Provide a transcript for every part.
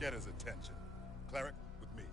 Get his attention. Cleric, with me.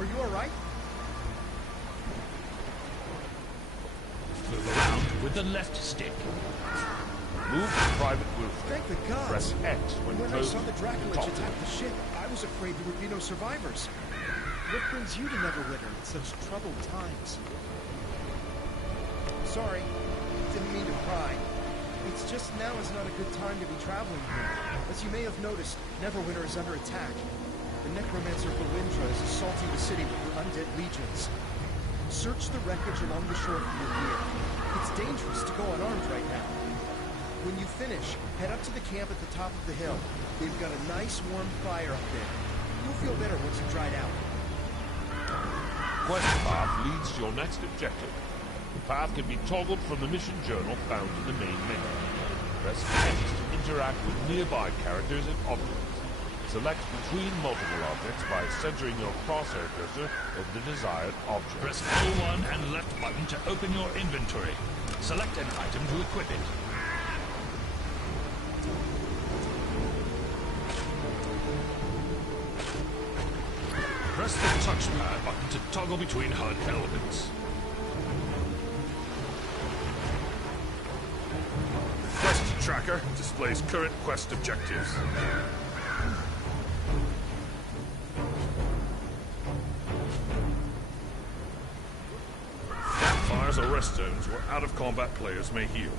Are you alright? Move around with the left stick. Move to private wheel. Thank the gods! Press X when When I close. saw the Draculage attack the ship, I was afraid there would be no survivors. What brings you to Neverwinter in such troubled times? Sorry, didn't mean to pry. It's just now is not a good time to be traveling here. As you may have noticed, Neverwinter is under attack. The necromancer Belindra is assaulting the city with her undead legions. Search the wreckage along the shore for your gear. It's dangerous to go unarmed right now. When you finish, head up to the camp at the top of the hill. They've got a nice warm fire up there. You'll feel better once you've dried out. Quest path leads to your next objective. The path can be toggled from the mission journal found in the main menu. Press X to interact with nearby characters and objects. Select between multiple objects by centering your crosshair cursor over the desired object. Press L1 and left button to open your inventory. Select an item to equip it. Press the touchpad button to toggle between HUD elements. Quest tracker displays current quest objectives. Campfires or rest zones where out-of-combat players may heal.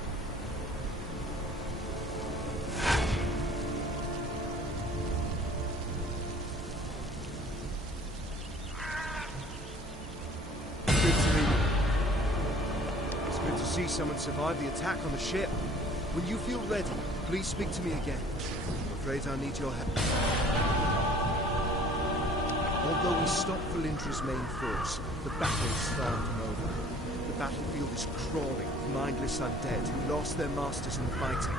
See someone survive the attack on the ship. When you feel ready, please speak to me again. I'm afraid I need your help. Although we stopped Valindra's main force, the battle is far from over. The battlefield is crawling with mindless undead who lost their masters in the fighting.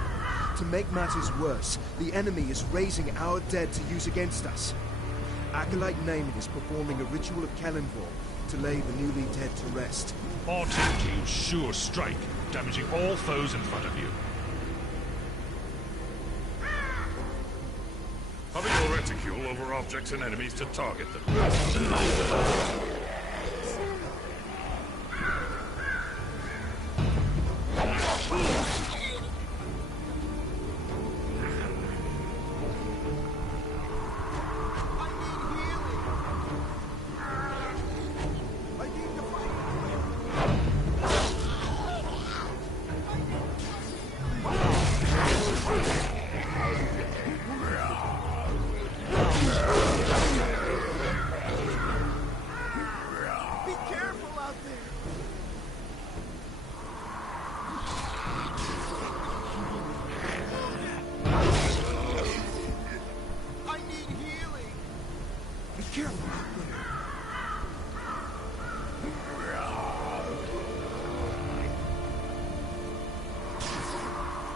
To make matters worse, the enemy is raising our dead to use against us. Acolyte Naaman is performing a ritual of Kellenvor to lay the newly dead to rest. R2 sure strike, damaging all foes in front of you. Hover your reticule over objects and enemies to target them.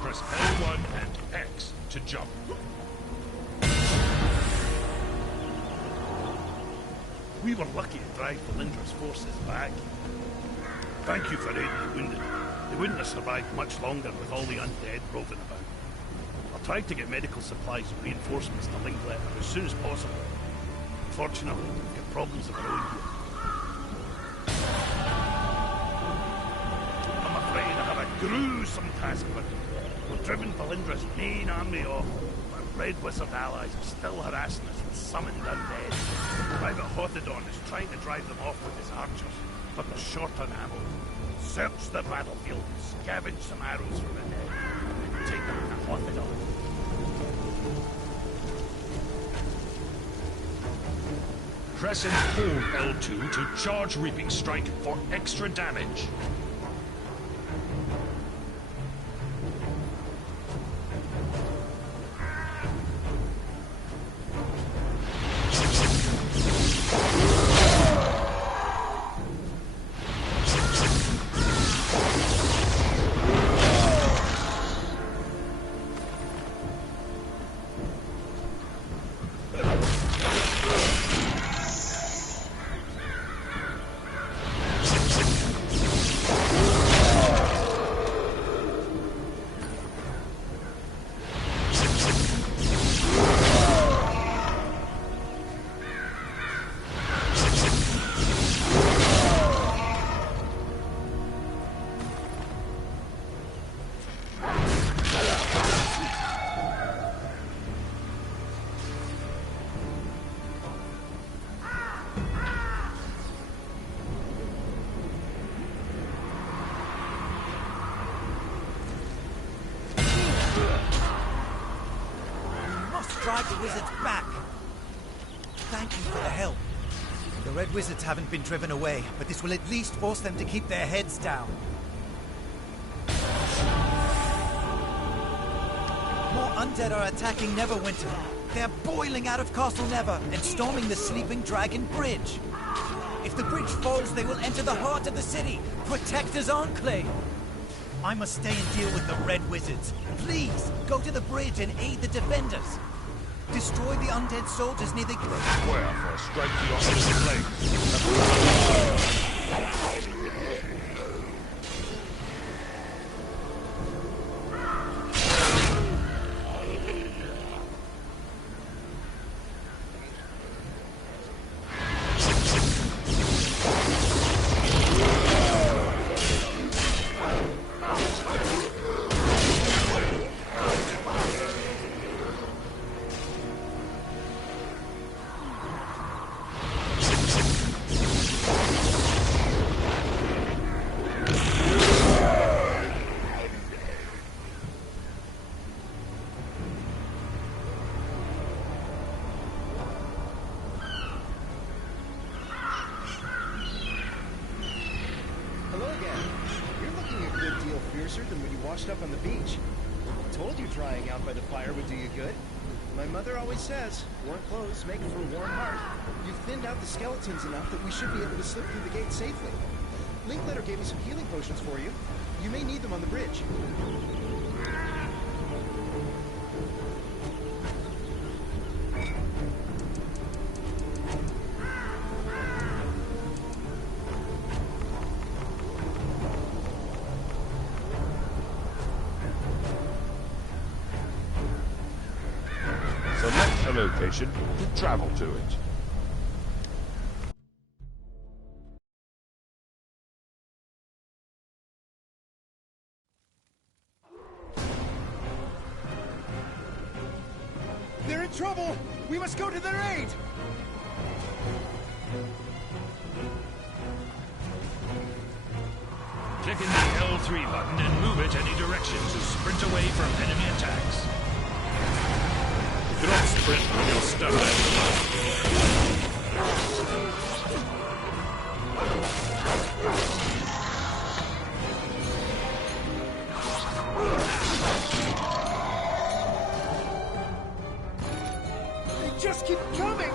Press L1 and X to jump. We were lucky to drive Valindra's forces back. Thank you for aiding the wounded. They wouldn't have survived much longer with all the undead roving about. I'll try to get medical supplies and reinforcements to Linklet as soon as possible. Unfortunately, we've got problems of our own here. I'm afraid I have a gruesome task for you. We've driven Valindra's main army off, but Red Wizard allies are still harassing us with summoned undead. Private Hothodon is trying to drive them off with his archers, but they're short on ammo. Search the battlefield and scavenge some arrows from the dead. Take them to Hothodon. Press and hold L2 to charge Reaping Strike for extra damage. get the wizards back. Thank you for the help. The Red Wizards haven't been driven away, but this will at least force them to keep their heads down. More undead are attacking Neverwinter. They're boiling out of Castle Never and storming the Sleeping Dragon Bridge. If the bridge falls, they will enter the heart of the city, Protector's Enclave. I must stay and deal with the Red Wizards. Please, go to the bridge and aid the defenders. Destroy the undead soldiers near the... Wherefore strike the opposite flank. Than when you washed up on the beach. I told you drying out by the fire would do you good. My mother always says, warm clothes make for a warm heart. You've thinned out the skeletons enough that we should be able to slip through the gate safely. Linkletter gave me some healing potions for you. You may need them on the bridge. Select a location to travel to it. They're in trouble! We must go to their aid! Clicking the L3 button and move it any direction to sprint away from enemy attacks. You cannot sprint when you're stuck. They just keep coming!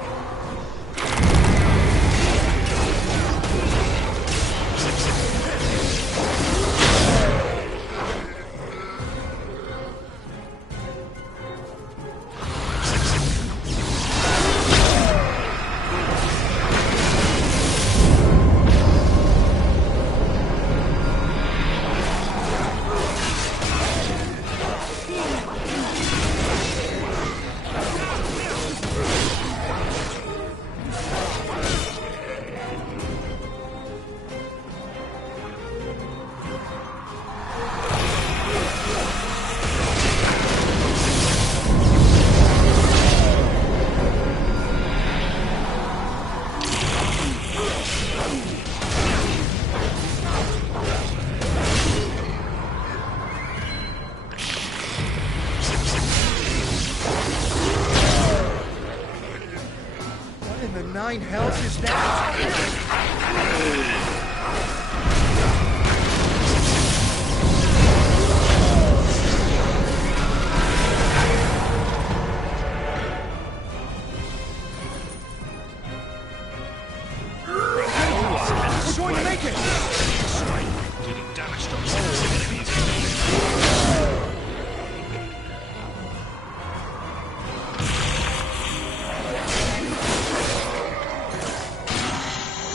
Nine hells is that? We're going to make it! Strike, dealing damage to all enemies.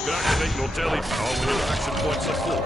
Activate your daily power when your action points are full.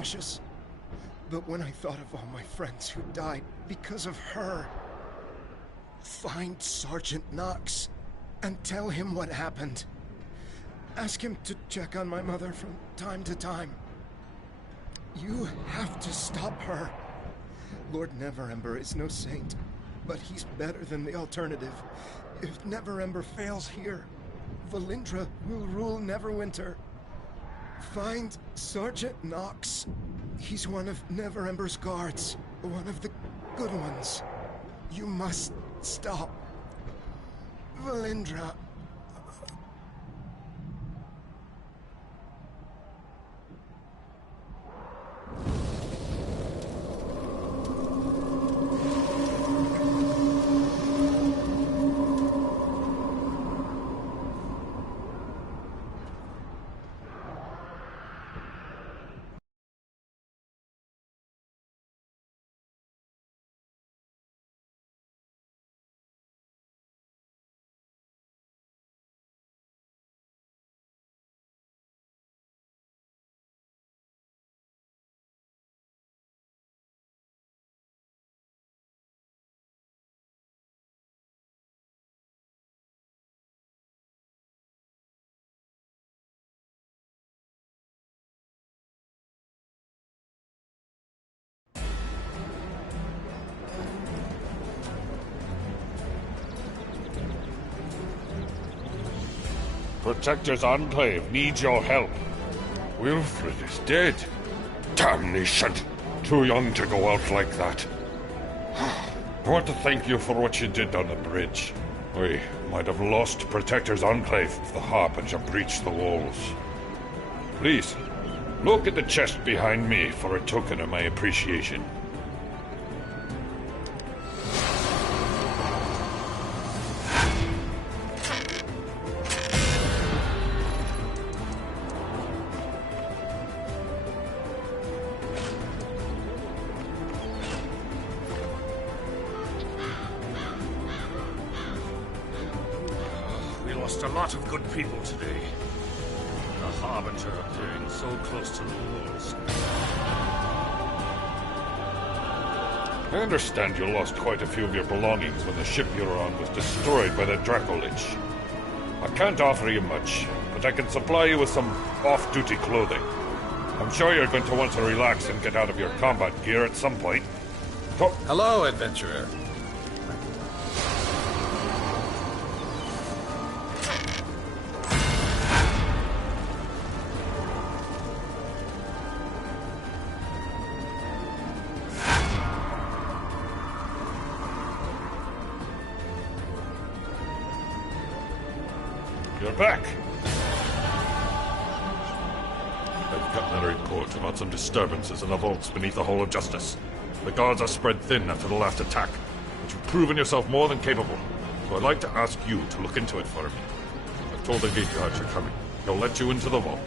cautious. But when I thought of all my friends who died because of her... Find Sergeant Knox and tell him what happened. Ask him to check on my mother from time to time. You have to stop her. Lord Neverember is no saint, but he's better than the alternative. If Neverember fails here, Valindra will rule Neverwinter. Find Sergeant Knox. He's one of Neverember's guards, one of the good ones. You must stop Valindra. Protector's Enclave needs your help. Wilfred is dead. Damnation! Too young to go out like that. I want to thank you for what you did on the bridge. We might have lost Protector's Enclave if the Harbinger breached the walls. Please, look at the chest behind me for a token of my appreciation. A lot of good people today. The Harbinger appearing so close to the walls. I understand you lost quite a few of your belongings when the ship you were on was destroyed by the Dracolich. I can't offer you much, but I can supply you with some off-duty clothing. I'm sure you're going to want to relax and get out of your combat gear at some point. Hello, adventurer. You're back. I've gotten a report about some disturbances in the vaults beneath the Hall of Justice. The guards are spread thin after the last attack, but you've proven yourself more than capable, so I'd like to ask you to look into it for me. I've told the gate guards you're coming. They'll let you into the vault.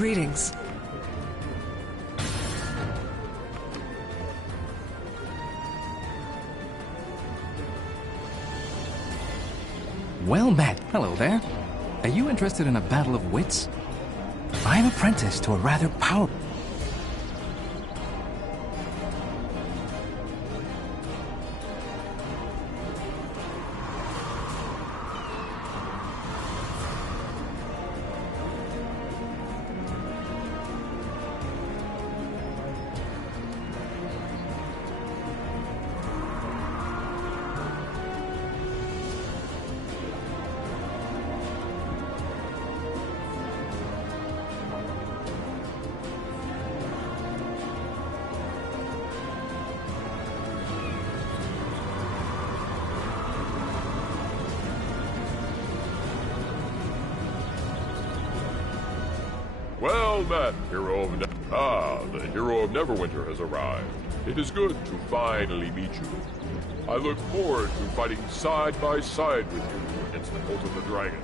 Greetings. Well met. Hello there. Are you interested in a battle of wits? I'm apprenticed to a rather powerful... Well met, hero of the hero of Neverwinter has arrived. It is good to finally meet you. I look forward to fighting side by side with you against the Cult of the Dragon.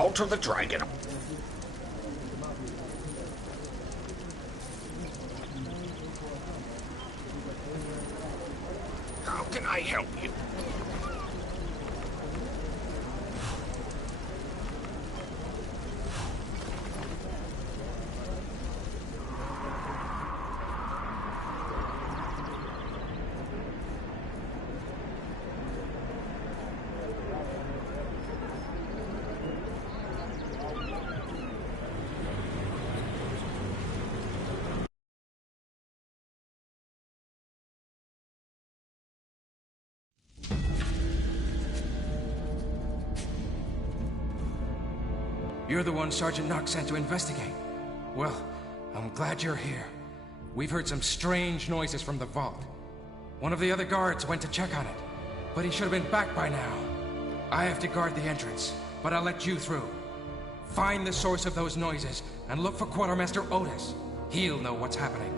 Cult of the Dragon. How can I help you? You're the one Sergeant Knox sent to investigate. Well, I'm glad you're here. We've heard some strange noises from the vault. One of the other guards went to check on it, but he should have been back by now. I have to guard the entrance, but I'll let you through. Find the source of those noises and look for Quartermaster Otis. He'll know what's happening.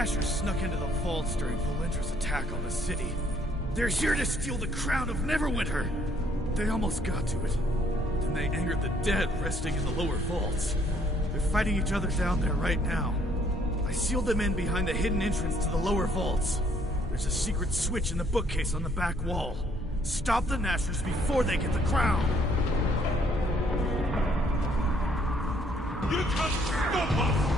Nashers snuck into the vaults during Valindra's attack on the city. They're here to steal the crown of Neverwinter. They almost got to it. Then they angered the dead resting in the lower vaults. They're fighting each other down there right now. I sealed them in behind the hidden entrance to the lower vaults. There's a secret switch in the bookcase on the back wall. Stop the Nashers before they get the crown! You can't stop us!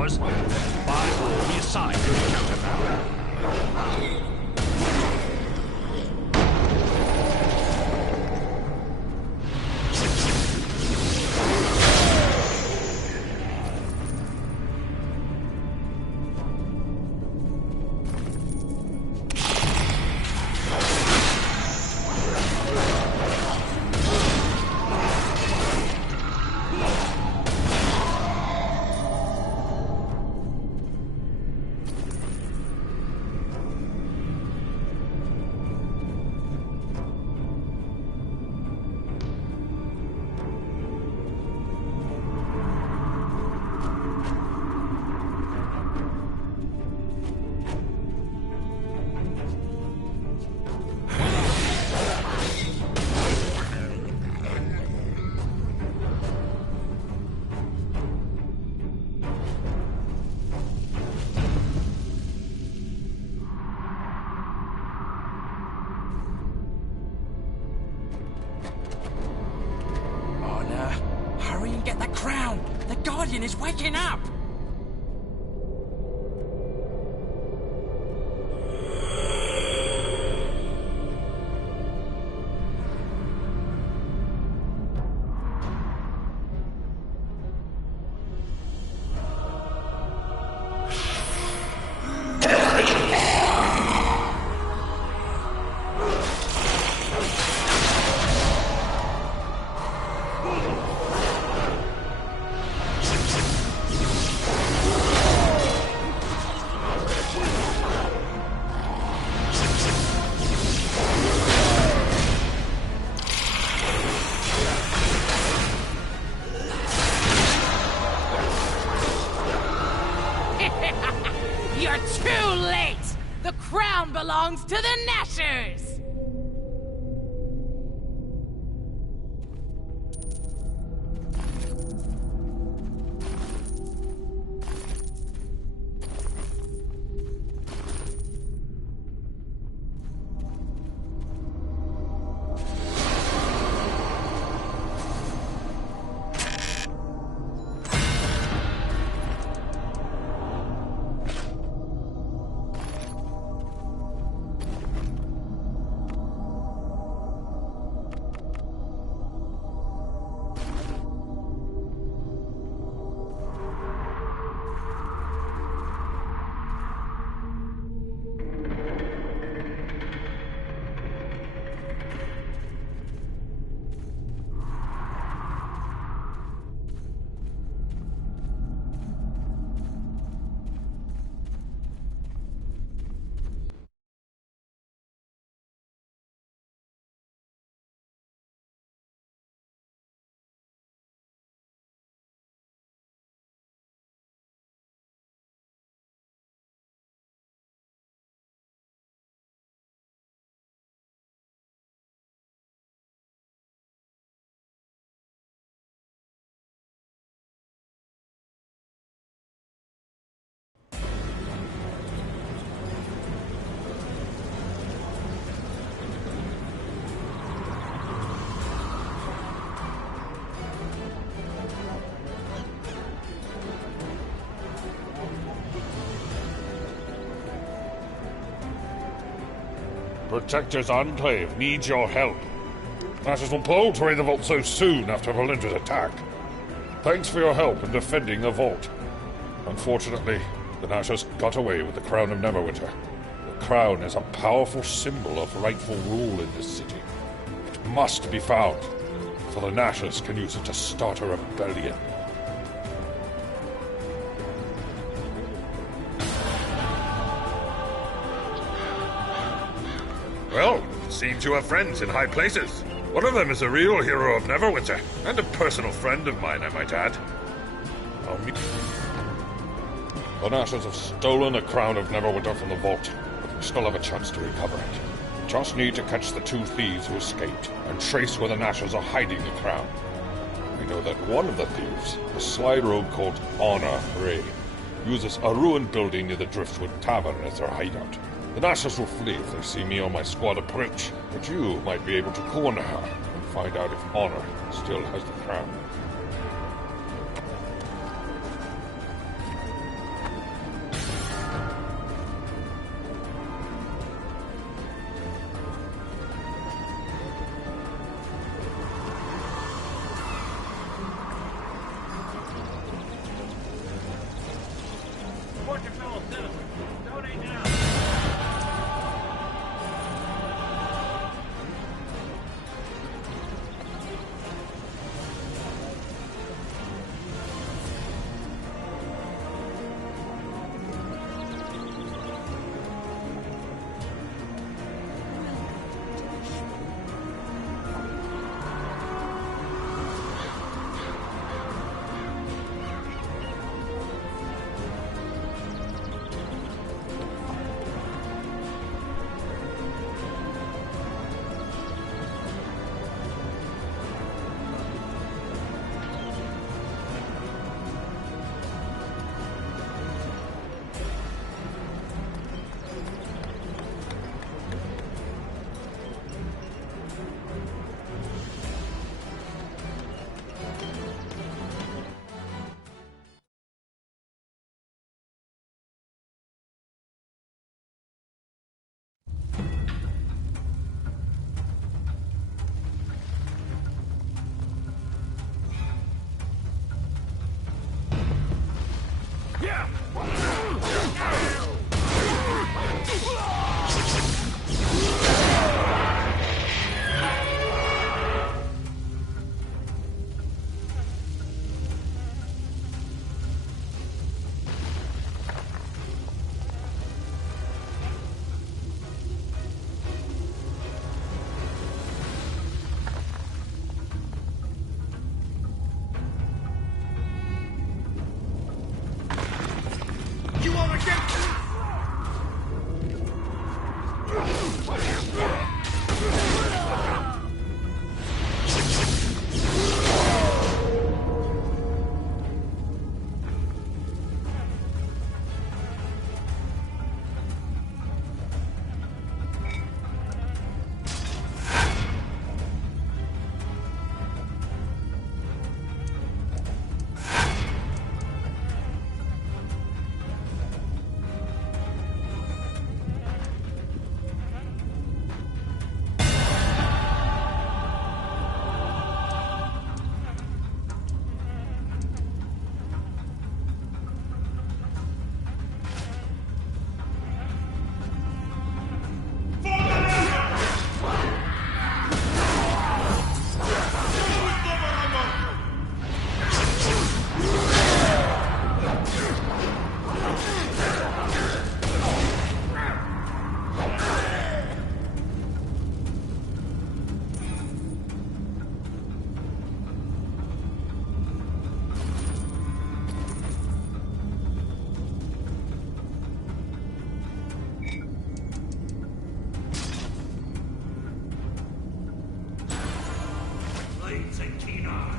yours. I will reassign your counterpart. Is waking up! You're too late! The crown belongs to the Nashers! Protector's Enclave needs your help. Nashers won't pull to raid the vault so soon after Valindra's attack. Thanks for your help in defending the vault. Unfortunately, the Nashers got away with the Crown of Neverwinter. The crown is a powerful symbol of rightful rule in this city. It must be found, so the Nashers can use it to start a rebellion. Well, seems you have friends in high places. One of them is a real hero of Neverwinter, and a personal friend of mine, I might add. I'll meet... The Nashers have stolen a crown of Neverwinter from the vault, but we still have a chance to recover it. We just need to catch the two thieves who escaped, and trace where the Nashers are hiding the crown. We know that one of the thieves, a sly rogue called Honor Ray, uses a ruined building near the Driftwood Tavern as their hideout. The Nashers will flee if they see me or my squad approach, but you might be able to corner her and find out if Honor still has the crown. You wanna get... Blades and keen eyes.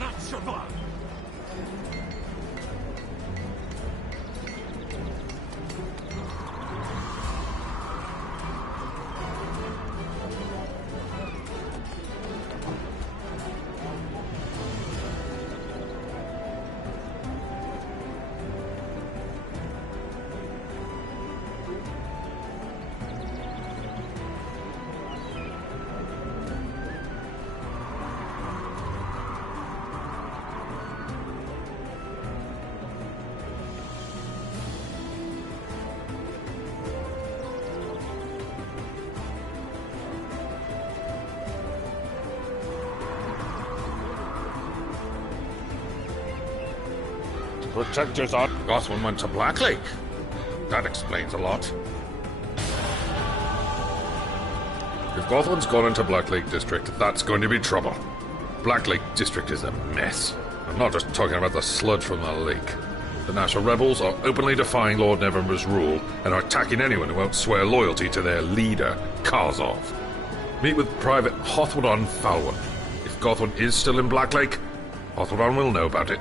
Not survive! Protectors are... Gotham went to Black Lake. That explains a lot. If Gotham's gone into Black Lake District, that's going to be trouble. Black Lake District is a mess. I'm not just talking about the sludge from the lake. The Nasher rebels are openly defying Lord Neverwinter's rule and are attacking anyone who won't swear loyalty to their leader, Karzov. Meet with Private Hothwadon Falwyn. If Gothwin is still in Blacklake, Hothwadon will know about it.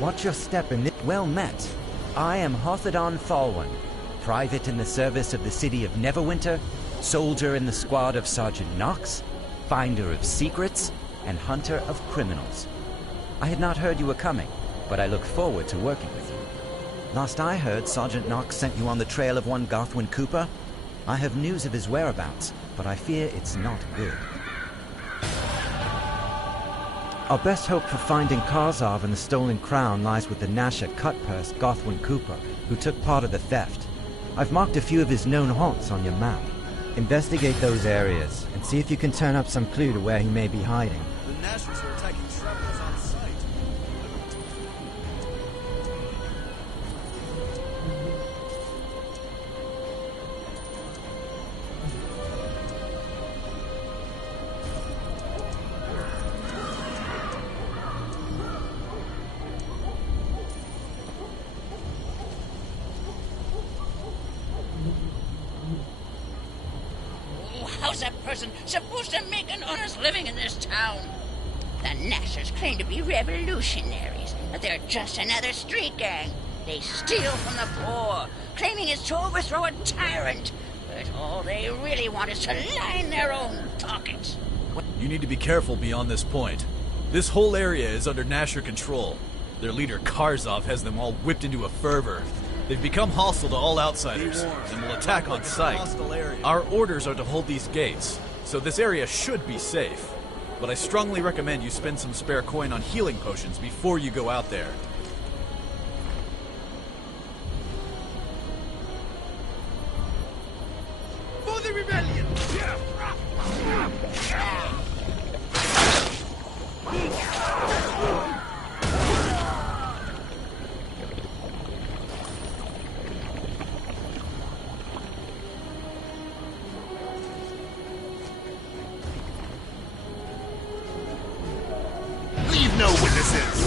Watch your step in this. Well met. I am Hothwadon Falwyn, private in the service of the city of Neverwinter, soldier in the squad of Sergeant Knox, finder of secrets, and hunter of criminals. I had not heard you were coming, but I look forward to working with you. Last I heard, Sergeant Knox sent you on the trail of one Gothwin Cooper. I have news of his whereabouts, but I fear it's not good. Our best hope for finding Karzov and the stolen crown lies with the Nasher cut-purse Gothwin Cooper, who took part of the theft. I've marked a few of his known haunts on your map. Investigate those areas, and see if you can turn up some clue to where he may be hiding. The Nashers are attacking travelers on sight. How's a person supposed to make an honest living in this town? The Nashers claim to be revolutionaries, but they're just another street gang. They steal from the poor, claiming it's to overthrow a tyrant. But all they really want is to line their own pockets. You need to be careful beyond this point. This whole area is under Nasher control. Their leader Karzov has them all whipped into a fervor. They've become hostile to all outsiders and will attack on sight. Our orders are to hold these gates, so this area should be safe. But I strongly recommend you spend some spare coin on healing potions before you go out there. For the rebellion! Leave no witnesses!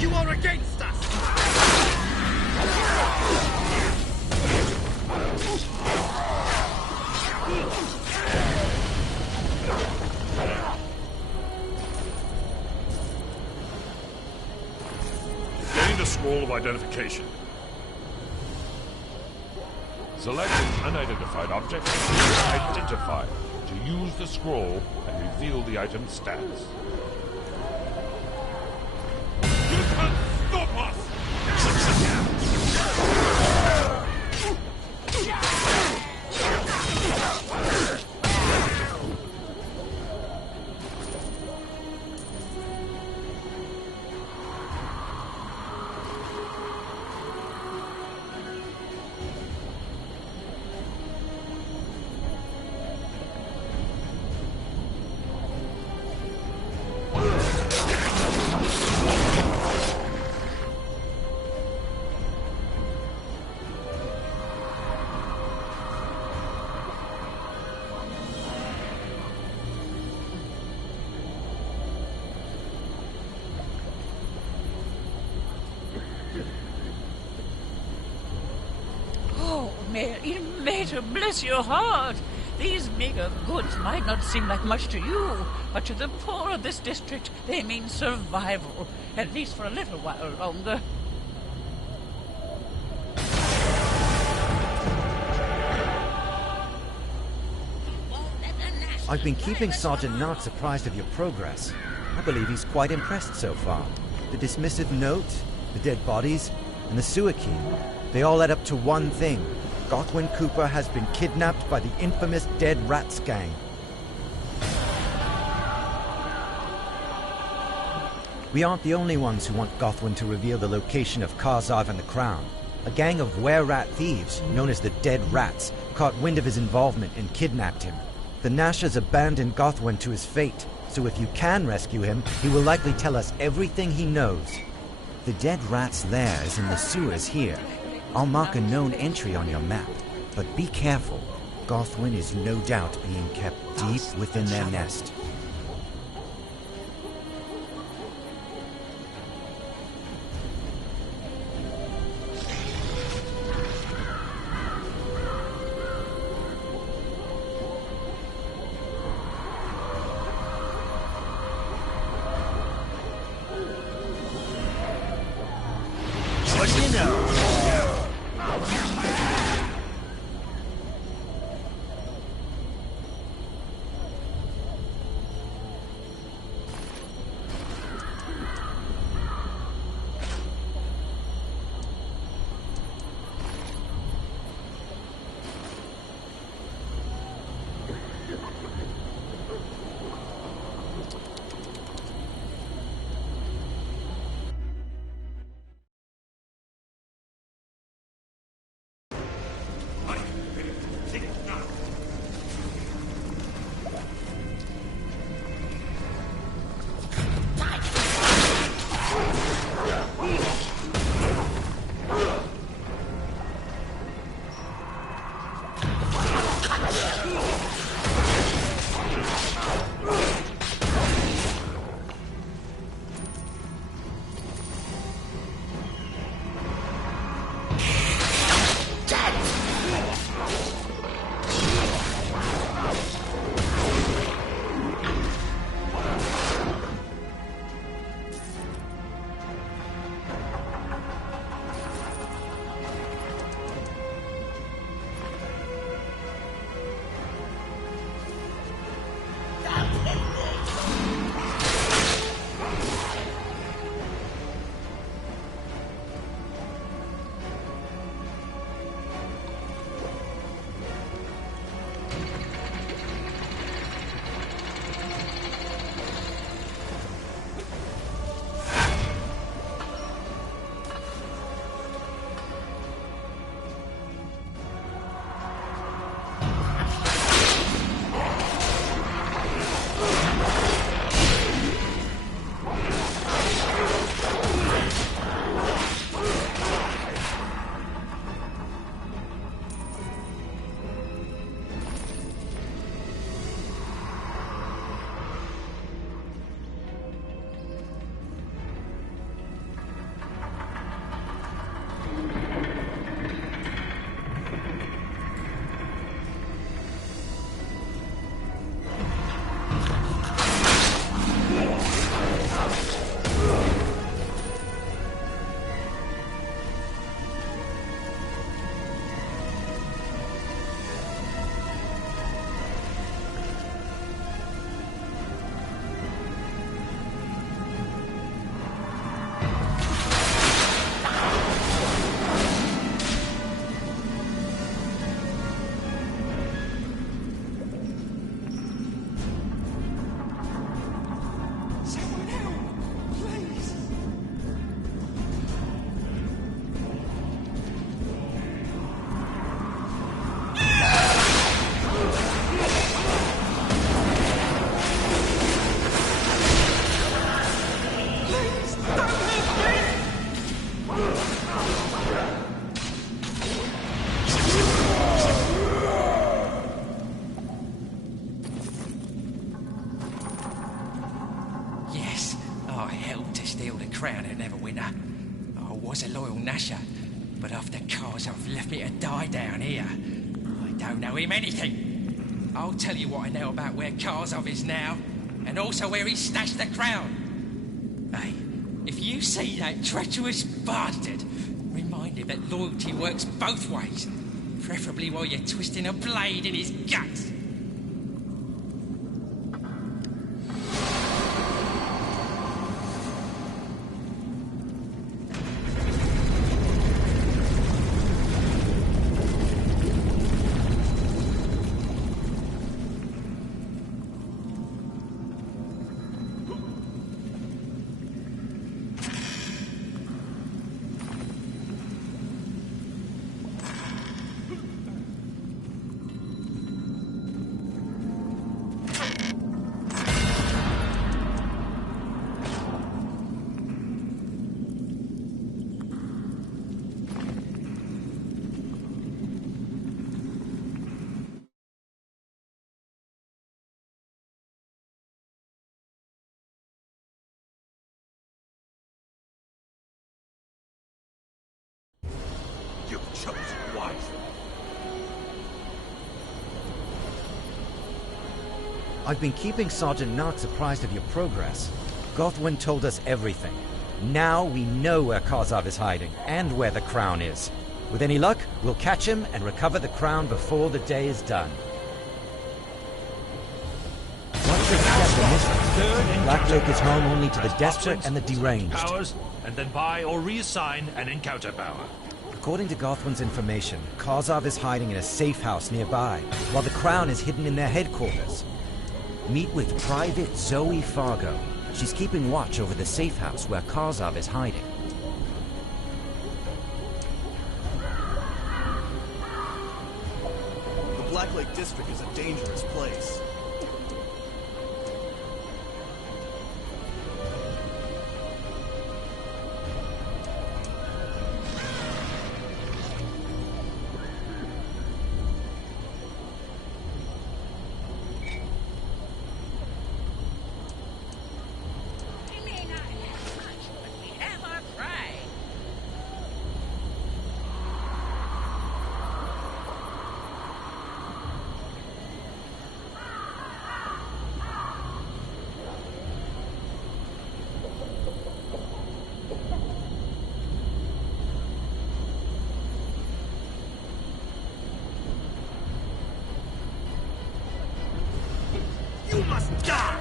You are against us! Gained a scroll of identification. Select an unidentified object and identify to use the scroll and reveal the item's stats. Stop us! Mater, bless your heart. These meager goods might not seem like much to you, but to the poor of this district, they mean survival, at least for a little while longer. I've been keeping Sergeant Knox apprised of your progress. I believe he's quite impressed so far. The dismissive note, the dead bodies, and the sewer key, they all add up to one thing. Gothwin Cooper has been kidnapped by the infamous Dead Rats gang. We aren't the only ones who want Gothwin to reveal the location of Karzov and the Crown. A gang of were-rat thieves, known as the Dead Rats, caught wind of his involvement and kidnapped him. The Nashers abandoned Gothwin to his fate, so if you can rescue him, he will likely tell us everything he knows. The Dead Rat's lair is in the sewers here. I'll mark a known entry on your map, but be careful. Gothwin is no doubt being kept deep within their nest. left me to die down here. I don't know him anything. I'll tell you what I know about where Karzov is now, and also where he stashed the crown. Hey, if you see that treacherous bastard, remind him that loyalty works both ways, preferably while you're twisting a blade in his guts. You've chosen wisely. I've been keeping Sergeant Knox apprised of your progress. Gothwin told us everything. Now we know where Karzov is hiding, and where the crown is. With any luck, we'll catch him and recover the crown before the day is done. Watch your step in this one. Black Lake is home only to the desperate and the deranged. Powers, and then buy or reassign an encounter power. According to Gothwin's information, Karzov is hiding in a safe house nearby, while the crown is hidden in their headquarters. Meet with Private Zoe Fargo. She's keeping watch over the safe house where Karzov is hiding. The Black Lake District is a dangerous place. We may not have much, but we have our pride. You must die!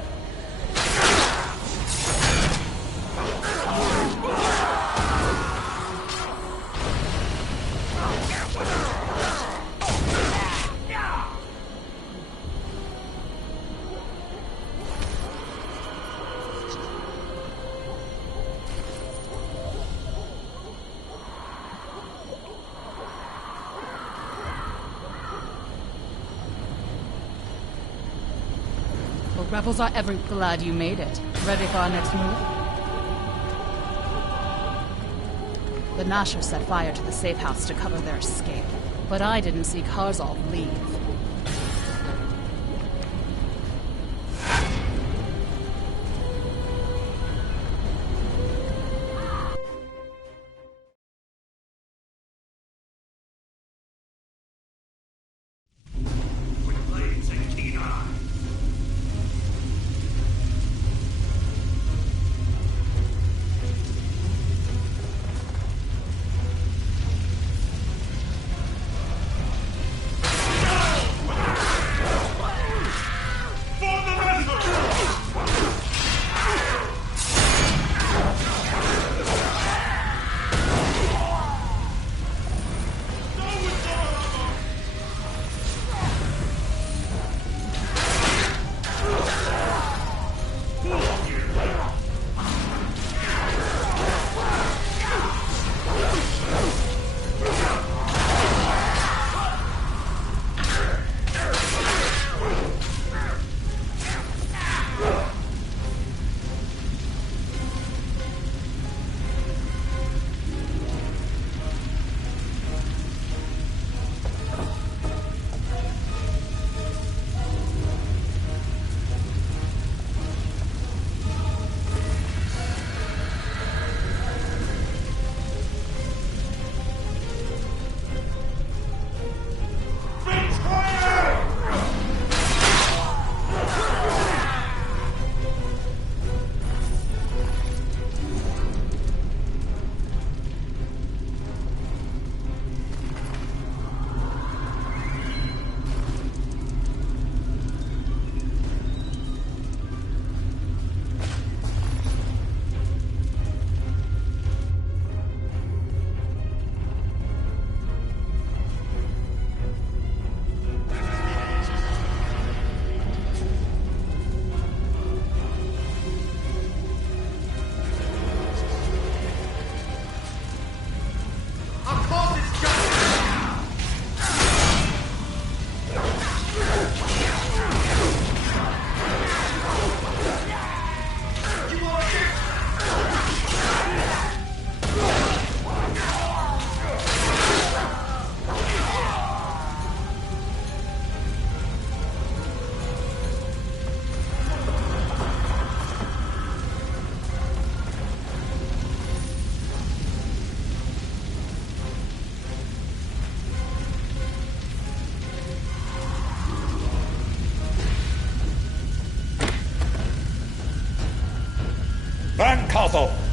Well, rebels are ever glad you made it. Ready for our next move? The Nashers set fire to the safe house to cover their escape, but I didn't see Karzov leave. With blades and keen eye.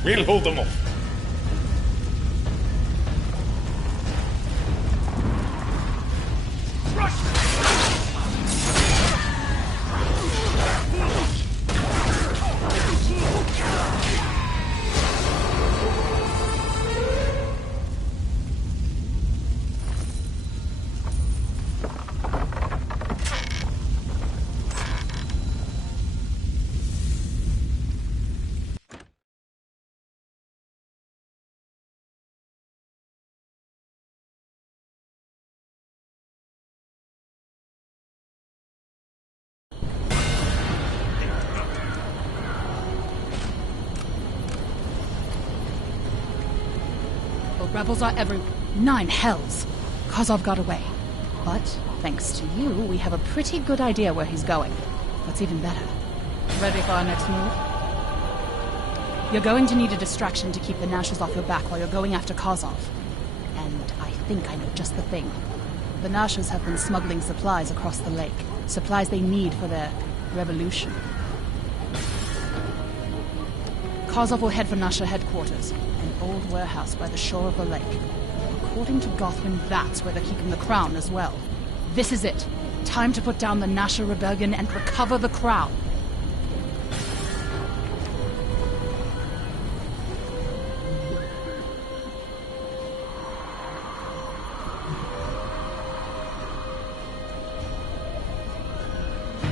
We'll hold them off. Rebels are everywhere. 9 hells. Kozov got away. But, thanks to you, we have a pretty good idea where he's going. What's even better? Ready for our next move? You're going to need a distraction to keep the Nashers off your back while you're going after Kozov. And I think I know just the thing. The Nashers have been smuggling supplies across the lake. Supplies they need for their revolution. Kozov will head for Nasher headquarters, an old warehouse by the shore of the lake. According to Gothwin, that's where they're keeping the crown as well. This is it. Time to put down the Nasher rebellion and recover the crown.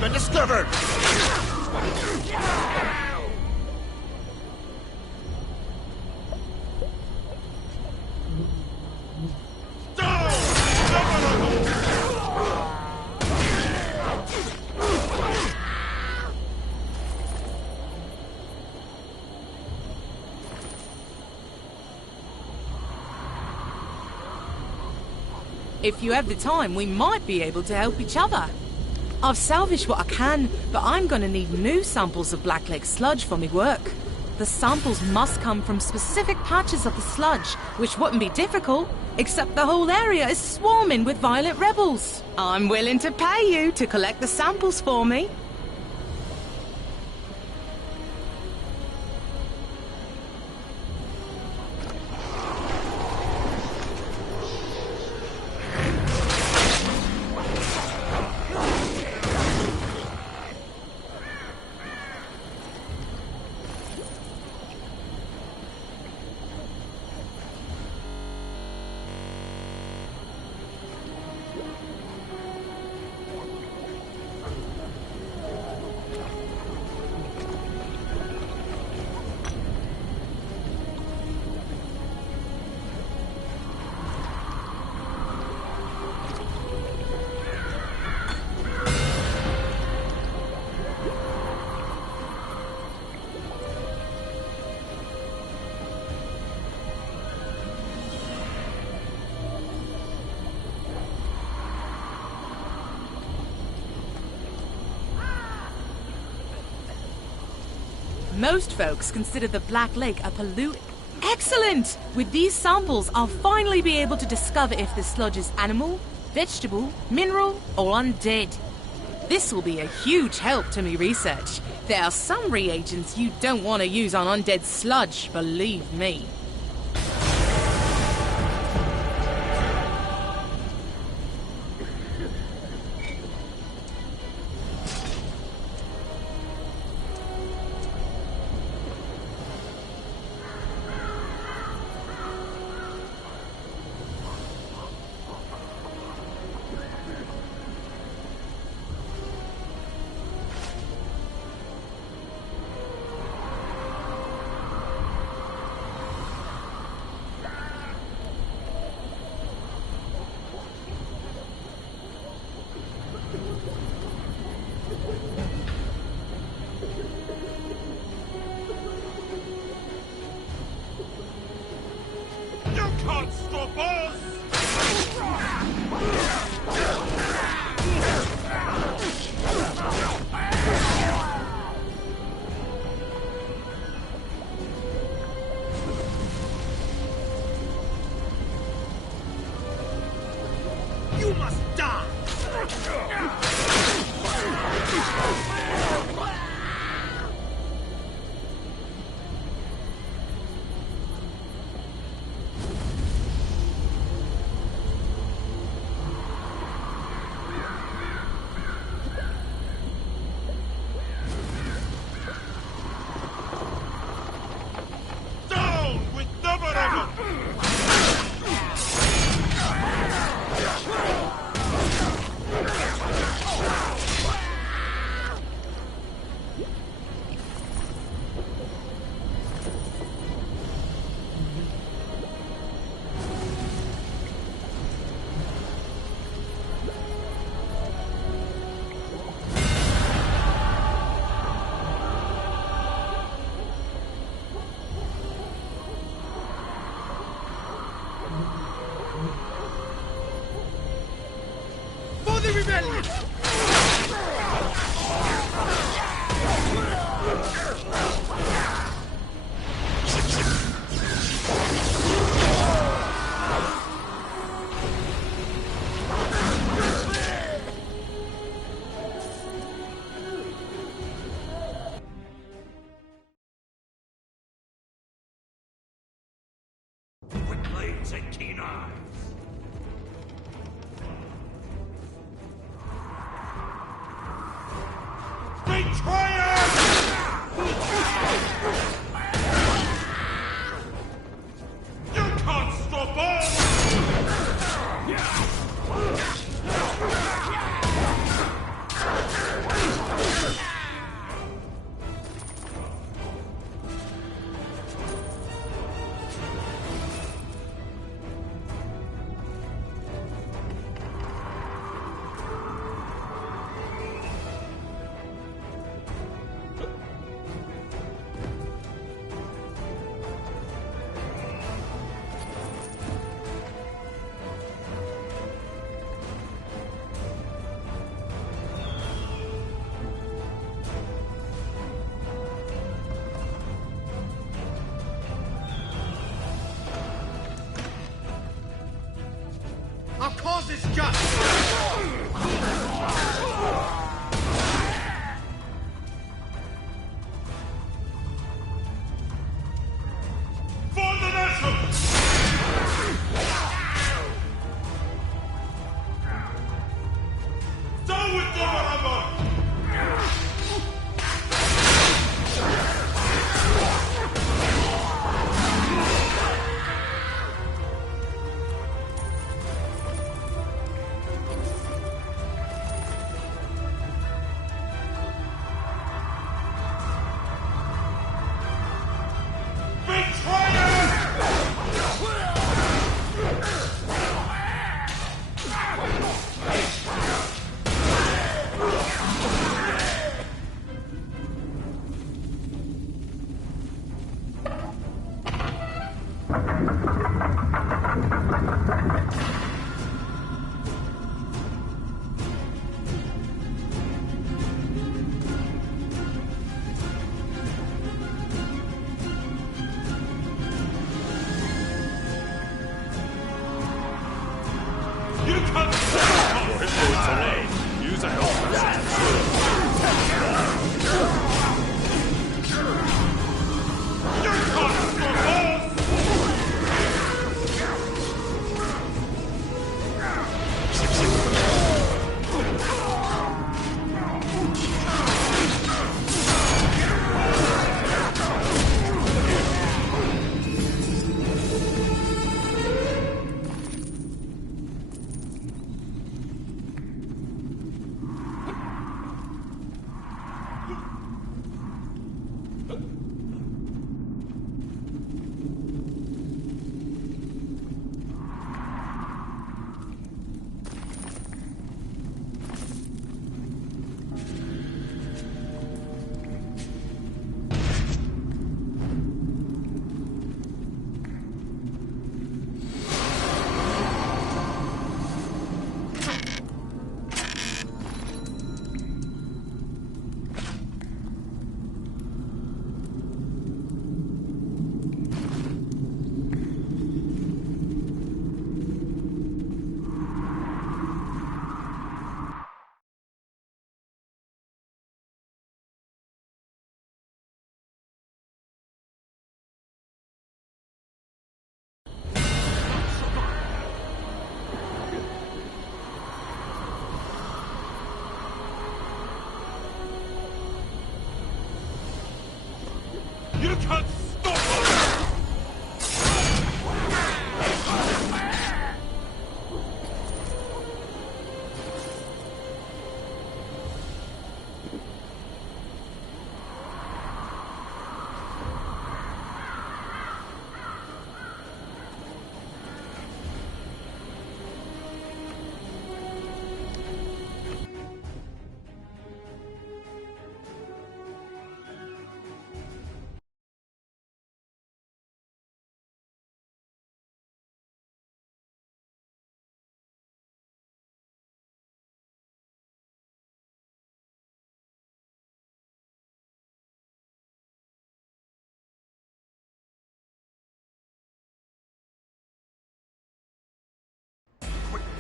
Been discovered! If you have the time, we might be able to help each other. I've salvaged what I can, but I'm going to need new samples of Black Lake sludge for me work. The samples must come from specific patches of the sludge, which wouldn't be difficult, except the whole area is swarming with violent rebels. I'm willing to pay you to collect the samples for me. Most folks consider the Black Lake a pollutant. Excellent! With these samples, I'll finally be able to discover if the sludge is animal, vegetable, mineral, or undead. This will be a huge help to me research. There are some reagents you don't want to use on undead sludge, believe me. Can't stop us! You must die! the rebellion! With blades and keen eyes. You can't stop us! Our cause is just! For the nation! Down with the Barabba! You can't stop your influence alone. Use a help You can't stop us!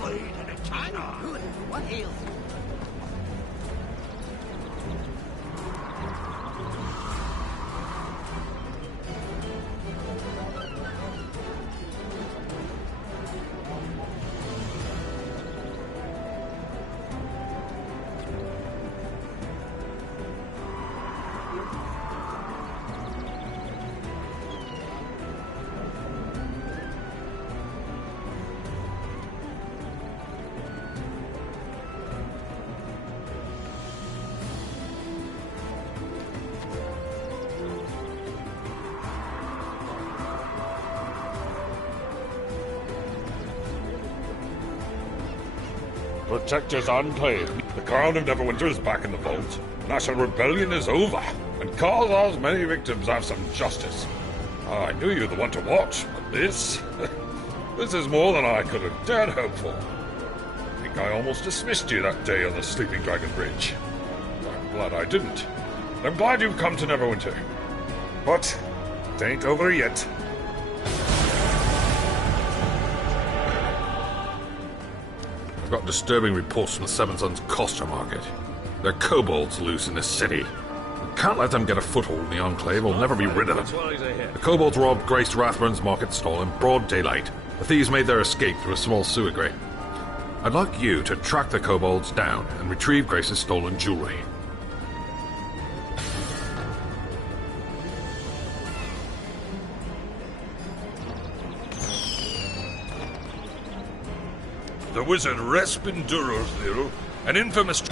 blade and a cannon. Good. What ails you? Protector's enclave. The crown of Neverwinter is back in the vault. National rebellion is over, and Karzar's many victims have some justice. I knew you were the one to watch, but this... this is more than I could have dared hope for. I think I almost dismissed you that day on the Sleeping Dragon Bridge. I'm glad I didn't. I'm glad you've come to Neverwinter. But it ain't over yet. I've got disturbing reports from the Seven Sons Coster Market. There are kobolds loose in this city. We can't let them get a foothold in the Enclave. We'll never be rid of them. The kobolds robbed Grace Rathburn's market stall in broad daylight. The thieves made their escape through a small sewer grate. I'd like you to track the kobolds down and retrieve Grace's stolen jewelry. The wizard Respindurothil, an infamous...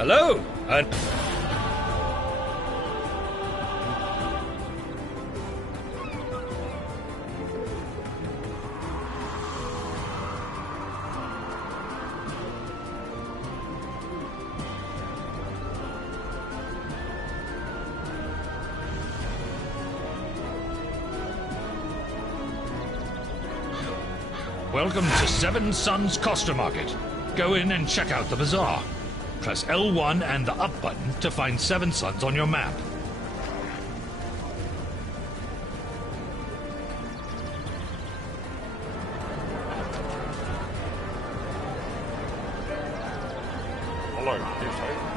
Hello, and... Welcome to Seven Sons Coster Market. Go in and check out the bazaar. Press L1 and the up button to find Seven Sons on your map. Hello, you say?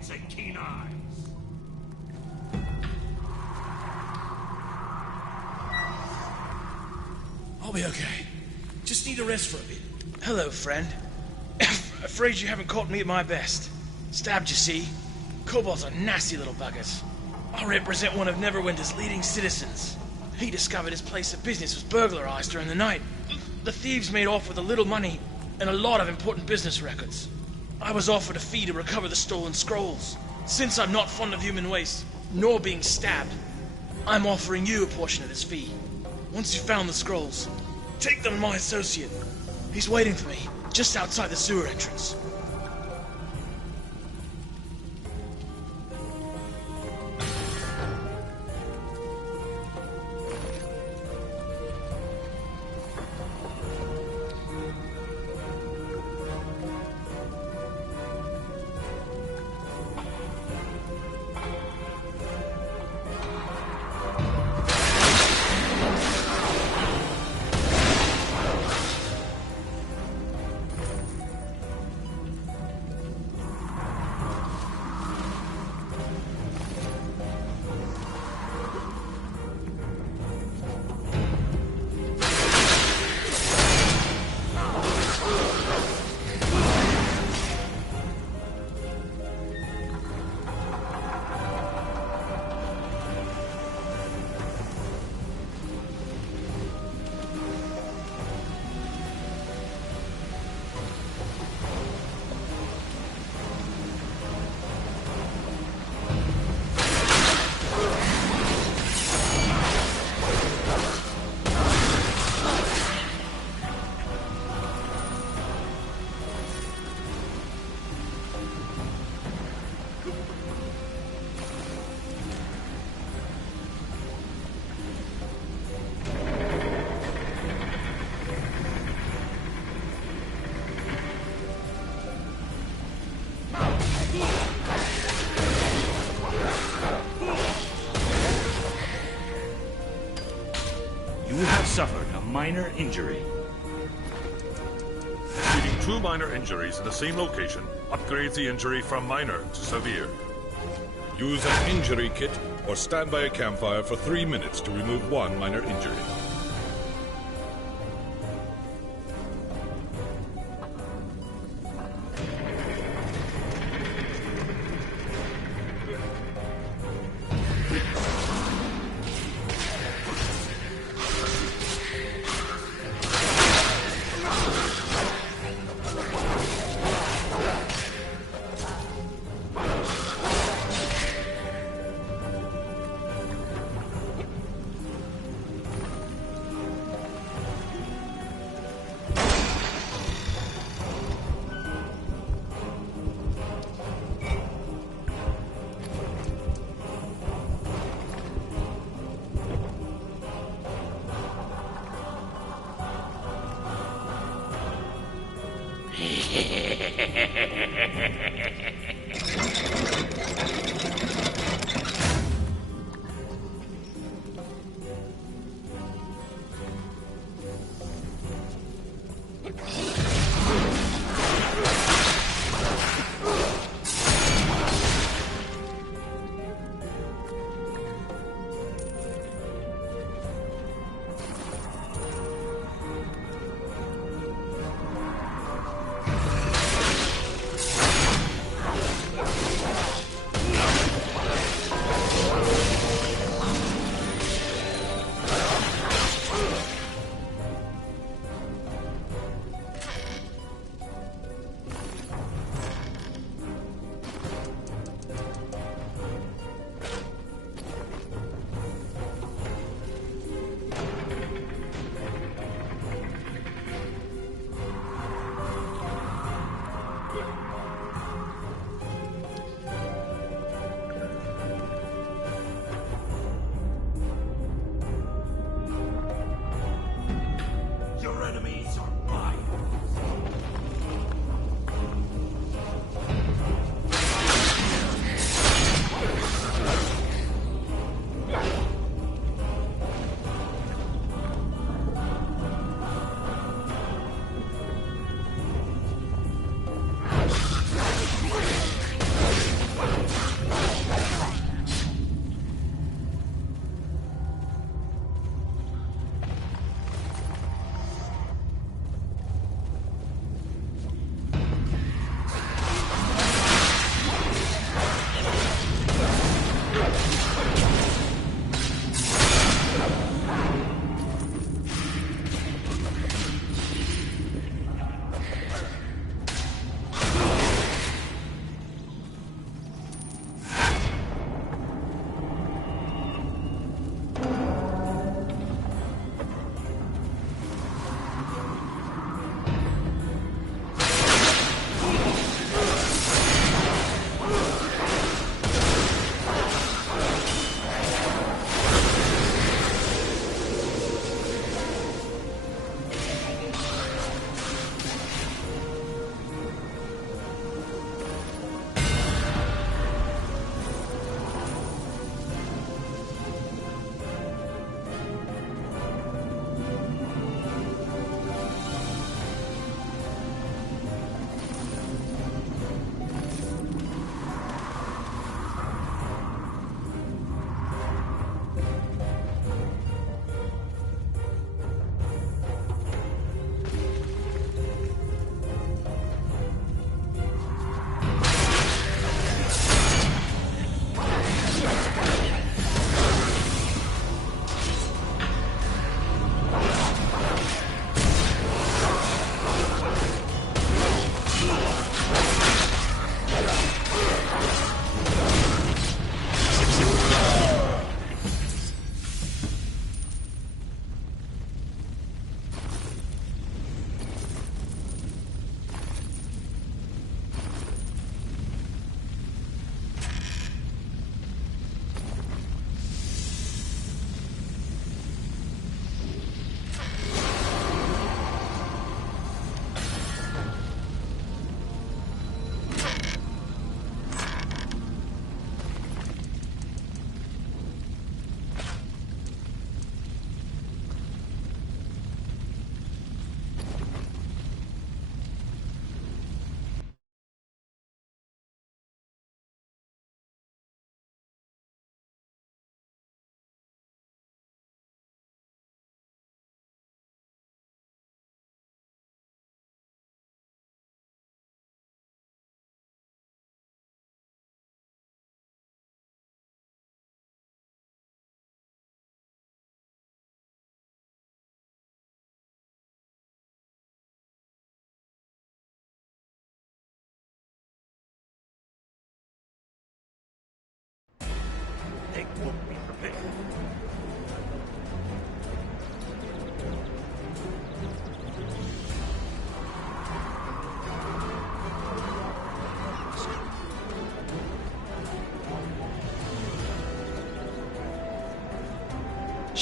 blades and keen eyes. I'll be okay. Just need a rest for a bit. Hello, friend. Afraid you haven't caught me at my best. Stabbed, you see. Kobolds are nasty little buggers. I represent one of Neverwinter's leading citizens. He discovered his place of business was burglarized during the night. The thieves made off with a little money and a lot of important business records. I was offered a fee to recover the stolen scrolls. Since I'm not fond of human waste, nor being stabbed, I'm offering you a portion of this fee. Once you've found the scrolls, take them to my associate. He's waiting for me, just outside the sewer entrance. Suffered a minor injury. Treating 2 minor injuries in the same location upgrades the injury from minor to severe. Use an injury kit or stand by a campfire for 3 minutes to remove 1 minor injury.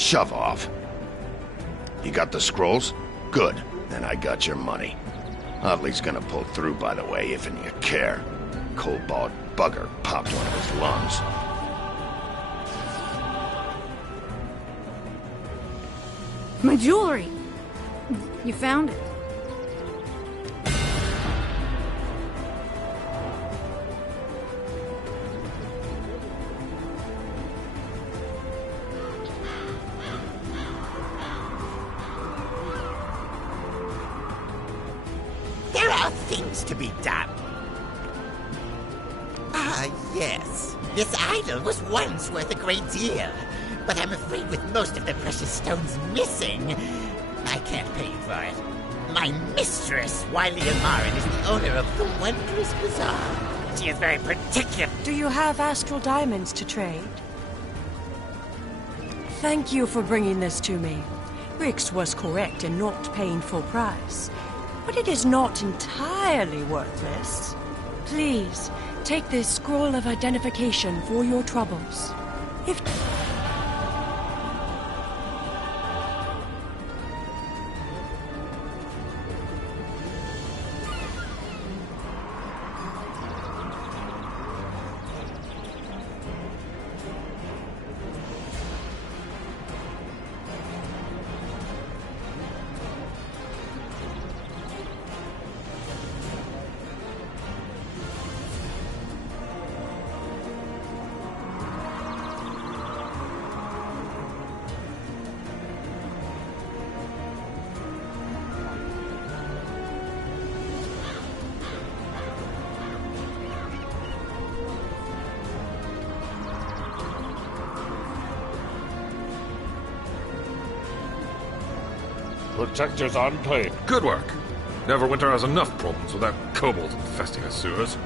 Shove off. You got the scrolls? Good. Then I got your money. Otley's gonna pull through, by the way, if you care. Cobalt bugger popped one of his lungs. My jewelry! You found it. There are things to be done. Ah, yes. This idol was once worth a great deal. But I'm afraid with most of the precious stones missing, I can't pay you for it. My mistress, Wiley Amarin, is the owner of the Wondrous Bazaar. She is very particular. Do you have astral diamonds to trade? Thank you for bringing this to me. Rix was correct in not paying full price. But it is not entirely worthless. Please, take this scroll of identification for your troubles. If... Protectors on plane. Good work. Neverwinter has enough problems without kobolds infesting his sewers.